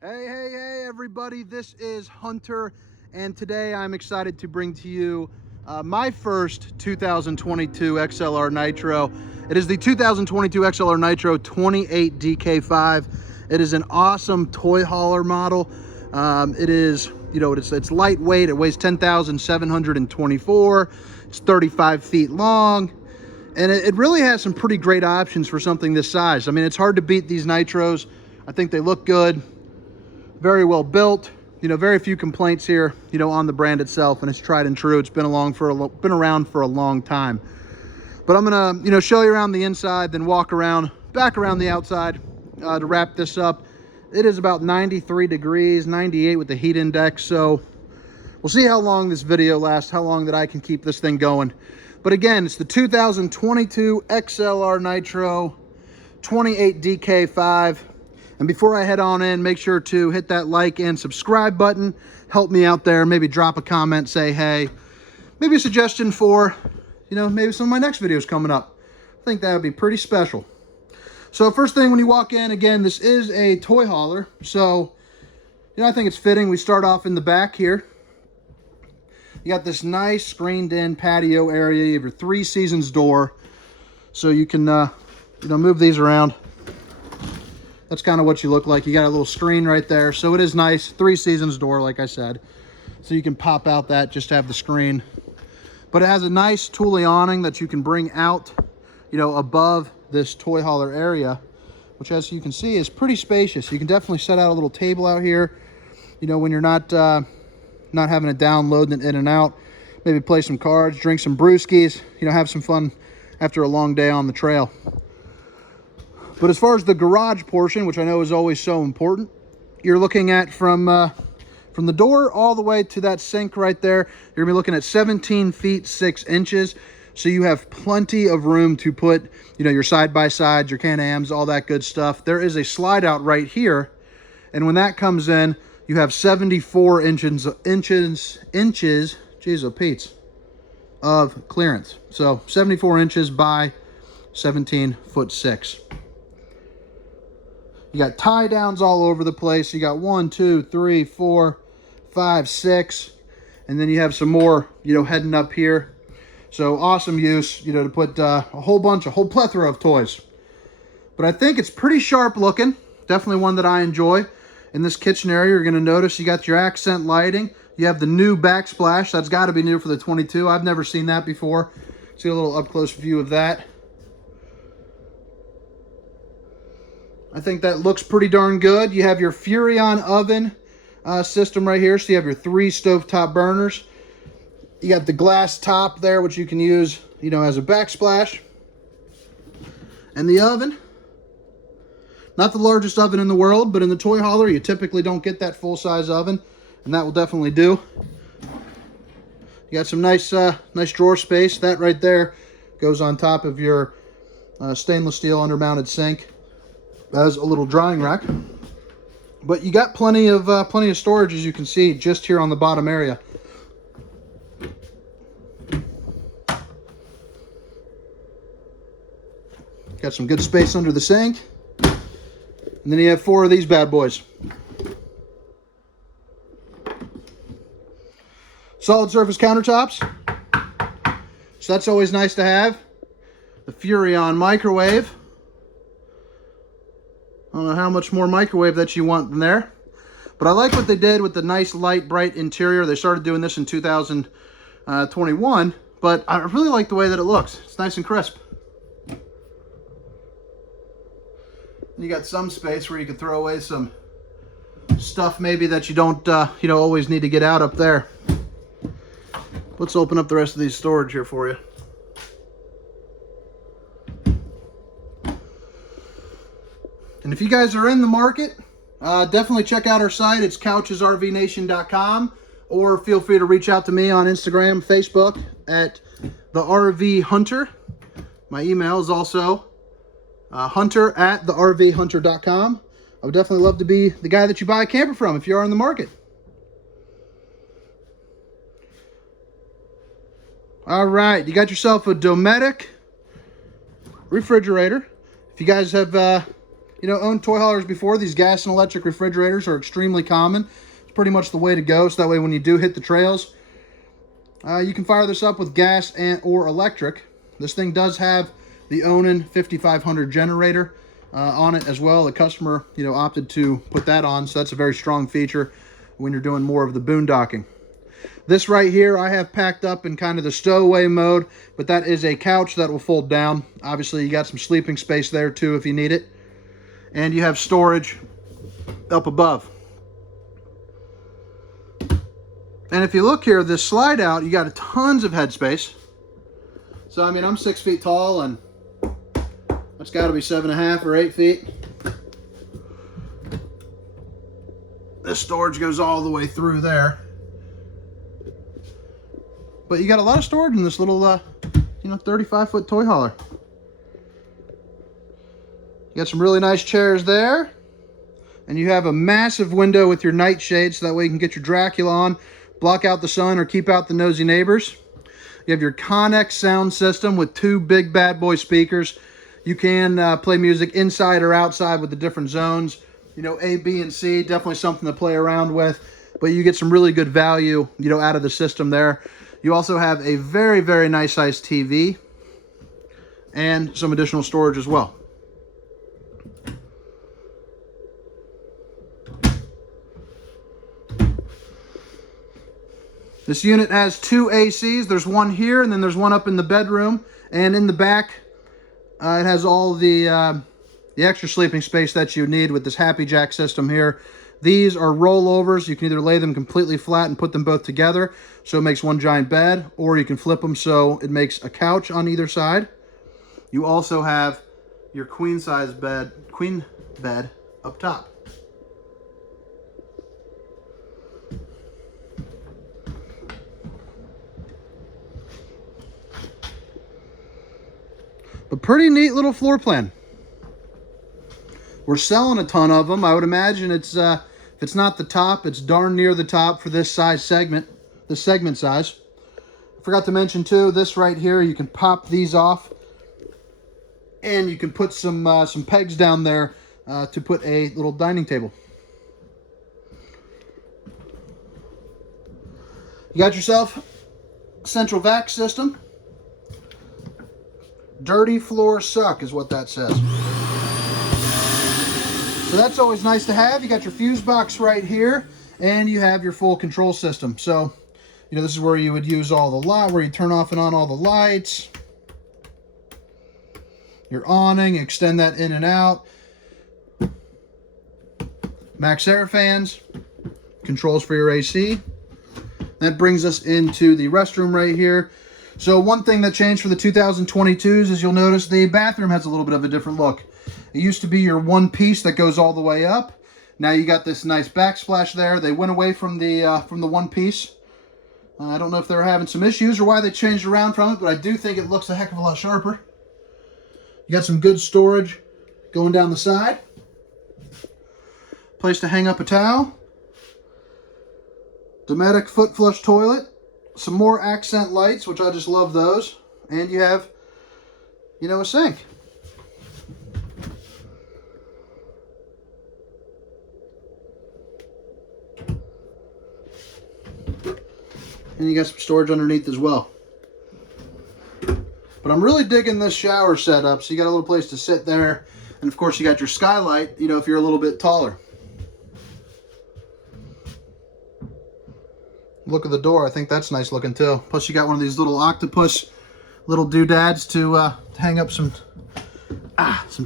Hey, everybody, this is Hunter, and today I'm excited to bring to you my first 2022 XLR Nitro. It is the 2022 XLR Nitro 28 DK5. It is an awesome toy hauler model. It is, it's lightweight. It weighs 10,724. It's 35 feet long. And it really has some pretty great options for something this size. I mean, it's hard to beat these Nitros. I think they look good. Very well built, very few complaints here, on the brand itself, and it's tried and true. It's been around for a long time. But I'm gonna, show you around the inside, then walk back around the outside to wrap this up. It is about 93 degrees, 98 with the heat index. So we'll see how long this video lasts, how long that I can keep this thing going. But again, it's the 2022 XLR Nitro 28 DK5. And before I head on in, make sure to hit that like and subscribe button. Help me out there. Maybe drop a comment, say hey. Maybe a suggestion for, maybe some of my next videos coming up. I think that would be pretty special. So first thing when you walk in, again, this is a toy hauler. So, I think it's fitting. We start off in the back here. You got this nice screened in patio area. You have your 3 seasons door. So you can, move these around. That's kind of what you look like. You got a little screen right there. So it is nice. 3 seasons door, like I said. So you can pop out that, just have the screen. But it has a nice Thule awning that you can bring out, above this toy hauler area, which as you can see is pretty spacious. You can definitely set out a little table out here, when you're not having to download it in and out. Maybe play some cards, drink some brewskis, have some fun after a long day on the trail. But as far as the garage portion, which I know is always so important, you're looking at from the door all the way to that sink right there, you're gonna be looking at 17 feet 6 inches. So you have plenty of room to put, your side-by-sides, your Can-Ams, all that good stuff. There is a slide out right here. And when that comes in, you have 74 inches, geez, oh Pete's, of clearance. So 74 inches by 17 foot 6. You got tie downs all over the place. You got 1, 2, 3, 4, 5, 6. And then you have some more, heading up here. So awesome use, to put a whole plethora of toys. But I think it's pretty sharp looking. Definitely one that I enjoy. In this kitchen area, you're going to notice you got your accent lighting. You have the new backsplash. That's got to be new for the 22. I've never seen that before. See a little up close view of that. I think that looks pretty darn good. You have your Furrion oven system right here. So you have your 3 stovetop burners. You got the glass top there, which you can use, as a backsplash. And the oven. Not the largest oven in the world, but in the toy hauler, you typically don't get that full-size oven. And that will definitely do. You got some nice drawer space. That right there goes on top of your stainless steel undermounted sink. As a little drying rack, but you got plenty of storage, as you can see just here on the bottom area. Got some good space under the sink, and then you have 4 of these bad boys. Solid surface countertops, so that's always nice to have. The Furrion microwave. I don't know how much more microwave that you want in there. But I like what they did with the nice, light, bright interior. They started doing this in 2021. But I really like the way that it looks. It's nice and crisp. You got some space where you can throw away some stuff maybe that you don't, always need to get out up there. Let's open up the rest of these storage here for you. And if you guys are in the market, definitely check out our site. It's couchesrvnation.com, or feel free to reach out to me on Instagram, Facebook at the RV Hunter. My email is also hunter@thervhunter.com. I would definitely love to be the guy that you buy a camper from if you are in the market. All right, you got yourself a Dometic refrigerator. If you guys have owned toy haulers before, these gas and electric refrigerators are extremely common. It's pretty much the way to go, so that way when you do hit the trails, you can fire this up with gas or electric. This thing does have the Awning 5500 generator on it as well. The customer, opted to put that on, so that's a very strong feature when you're doing more of the boondocking. This right here I have packed up in kind of the stowaway mode, but that is a couch that will fold down. Obviously, you got some sleeping space there too if you need it. And you have storage up above. And if you look here, this slide out, you got tons of headspace. So, I mean, I'm 6 feet tall, and that's got to be 7.5 or 8 feet. This storage goes all the way through there. But you got a lot of storage in this little, 35-foot toy hauler. You got some really nice chairs there. And you have a massive window with your nightshade, so that way you can get your Dracula on, block out the sun, or keep out the nosy neighbors. You have your Connex sound system with 2 big bad boy speakers. You can play music inside or outside with the different zones. A, B, and C, definitely something to play around with. But you get some really good value, out of the system there. You also have a very, very nice sized TV and some additional storage as well. This unit has 2 ACs. There's one here, and then there's one up in the bedroom. And in the back, it has all the extra sleeping space that you need with this Happy Jack system here. These are rollovers. You can either lay them completely flat and put them both together, so it makes one giant bed, or you can flip them so it makes a couch on either side. You also have your queen bed up top. But pretty neat little floor plan. We're selling a ton of them. I would imagine it's if it's not the top, it's darn near the top for this size segment, this segment size. I forgot to mention too, this right here, you can pop these off, and you can put some pegs down there to put a little dining table. You got yourself a central vac system. Dirty floors suck is what that says. So that's always nice to have. You got your fuse box right here, and you have your full control system. So, this is where you would use all the light, where you turn off and on all the lights. Your awning, extend that in and out. Max air fans, controls for your AC. That brings us into the restroom right here. So one thing that changed for the 2022s is you'll notice the bathroom has a little bit of a different look. It used to be your one piece that goes all the way up. Now you got this nice backsplash there. They went away from the one piece. I don't know if they were having some issues or why they changed around from it, but I do think it looks a heck of a lot sharper. You got some good storage going down the side. Place to hang up a towel. Dometic foot flush toilet. Some more accent lights, which I just love those. And you have, a sink. And you got some storage underneath as well. But I'm really digging this shower setup. So you got a little place to sit there. And of course you got your skylight, if you're a little bit taller. Look at the door. I think that's nice looking too. Plus you got one of these little octopus little doodads to hang up some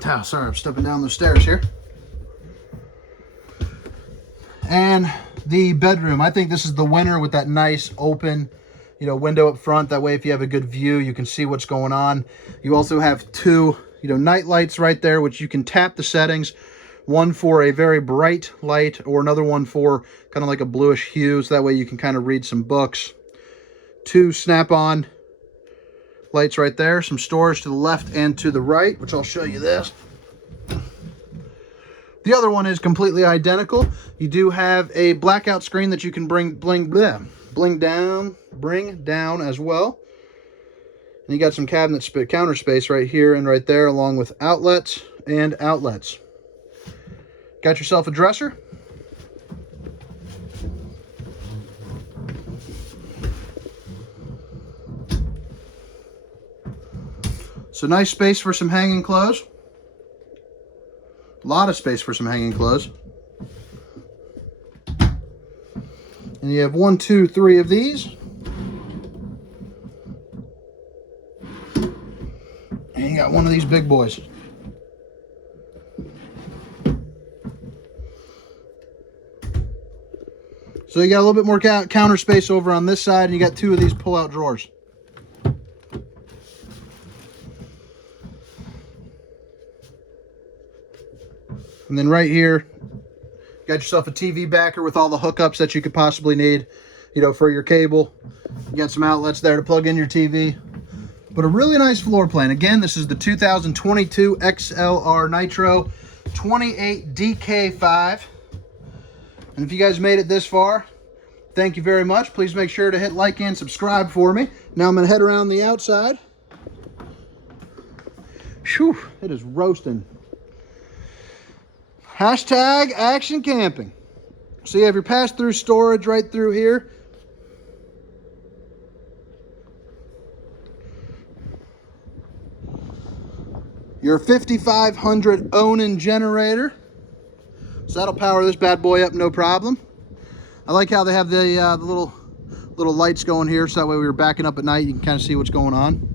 towels. Sorry, I'm stepping down the stairs here. And the bedroom. I think this is the winner with that nice open, window up front. That way if you have a good view, you can see what's going on. You also have 2, night lights right there, which you can tap the settings. One for a very bright light, or another one for kind of like a bluish hue, so that way you can kind of read some books. 2 snap-on lights right there. Some storage to the left and to the right, which I'll show you this. The other one is completely identical. You do have a blackout screen that you can bring down as well. And you got some counter space right here and right there, along with outlets and outlets. Got yourself a dresser. So nice space for some hanging clothes. A lot of space for some hanging clothes. And you have 1, 2, 3 of these. And you got one of these big boys. So you got a little bit more counter space over on this side, and you got 2 of these pull-out drawers. And then right here, got yourself a TV backer with all the hookups that you could possibly need, you know, for your cable. You got some outlets there to plug in your TV. But a really nice floor plan. Again, this is the 2022 XLR Nitro 28 DK5. And if you guys made it this far, thank you very much. Please make sure to hit like and subscribe for me. Now I'm going to head around the outside. Whew, it is roasting. Hashtag action camping. So you have your pass-through storage right through here. Your 5500 Awning generator. So that'll power this bad boy up no problem. I like how they have the little lights going here, so that way we were backing up at night, you can kind of see what's going on.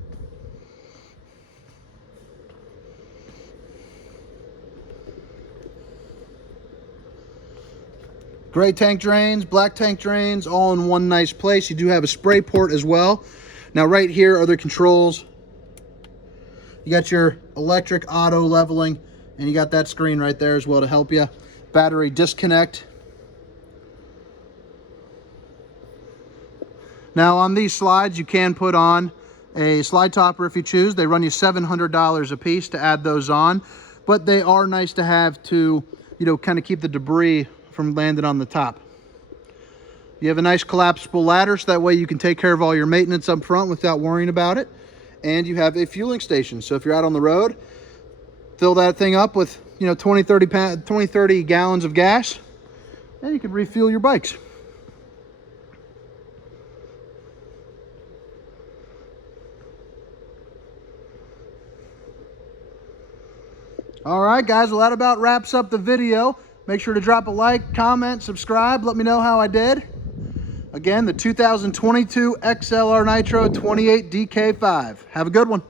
Gray tank drains, black tank drains, all in one nice place. You do have a spray port as well. Now right here are the controls. You got your electric auto leveling, and you got that screen right there as well to help you. Battery disconnect. Now on these slides, you can put on a slide topper if you choose. They run you $700 a piece to add those on, but they are nice to have to, you know, kind of keep the debris from landing on the top. You have a nice collapsible ladder, so that way you can take care of all your maintenance up front without worrying about it. And you have a fueling station. So if you're out on the road, fill that thing up with, you know, 30 gallons of gas, and you can refuel your bikes. All right, guys, well, that about wraps up the video. Make sure to drop a like, comment, subscribe. Let me know how I did. Again, the 2022 XLR Nitro 28 DK5. Have a good one.